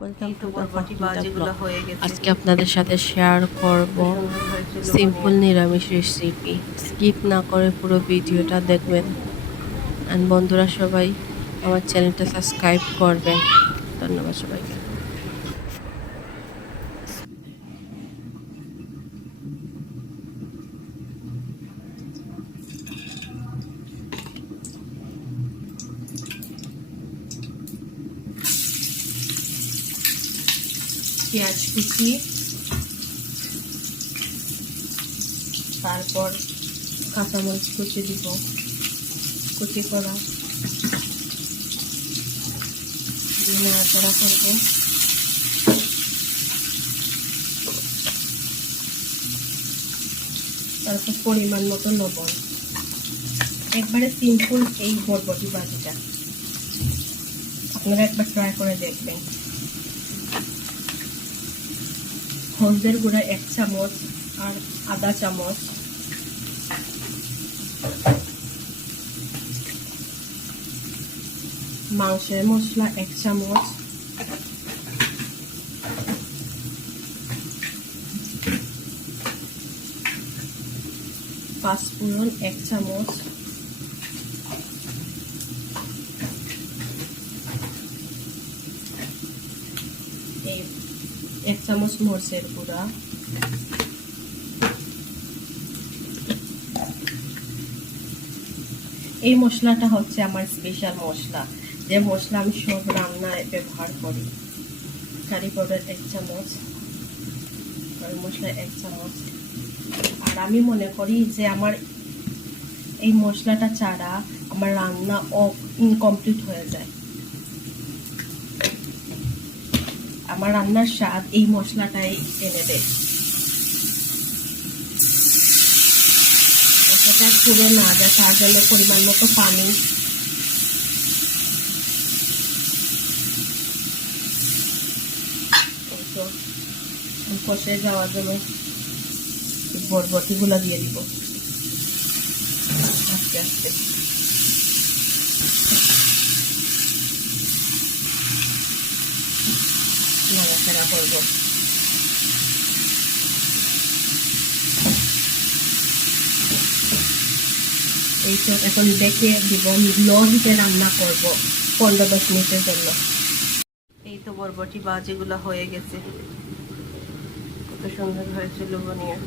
Welcome to the Fahida blog. আজকে আপনাদের সাথে শেয়ার করব সিম্পল নিরামিষ রেসিপি। স্কিপ না করে পুরো ভিডিওটা দেখবেন। আর বন্ধুরা সবাই আমার চ্যানেলটা সাবস্ক্রাইব করবেন। ধন্যবাদ সবাইকে। পেঁয়াজ কুচি, তারপর কাঁচামরিচ কুচি দিব, কুচি করা দিয়ে নাড়াচাড়া করবো। তারপর পরিমাণ মতো লবণ। একবারে সিম্পল এই বরবটি ভাজিটা, আপনারা একবার ট্রাই করে দেখবেন। হলদের গুঁড়া 1 চামচ আর আদা চামচ, মাংসের মশলা 1 চামচ, পাঁচফোড়ন 1 চামচ, এই 1 চামচ মরিচের গুঁড়া, এই মশলাটা হচ্ছে আমার স্পেশাল মশলা, যে মশলা আমি সব রান্নায় ব্যবহার করি। কারি পাউডার 1 চামচ, গরম মশলা 1 চামচ। আর আমি মনে করি যে আমার এই মশলাটা ছাড়া আমার রান্না ইনকমপ্লিট হয়ে যায়। আমার রান্নার স্বাদ এই মশলাটাই এনে দেয়। মশলাটা পুরো না যায় তার জন্য পরিমাণ মতো পানি, কষে যাওয়ার জন্য বরবটিগুলো দিয়ে দিব আস্তে আস্তে। নাড়াচাড়া করব। এই তো এখন দেখে দিব, লো হিটে রান্না করব 15-10 মিনিটের জন্য। এই তো বরবটি ভাজিগুলো হয়ে গেছে, কত সুন্দর হয়েছে লোভনীয়।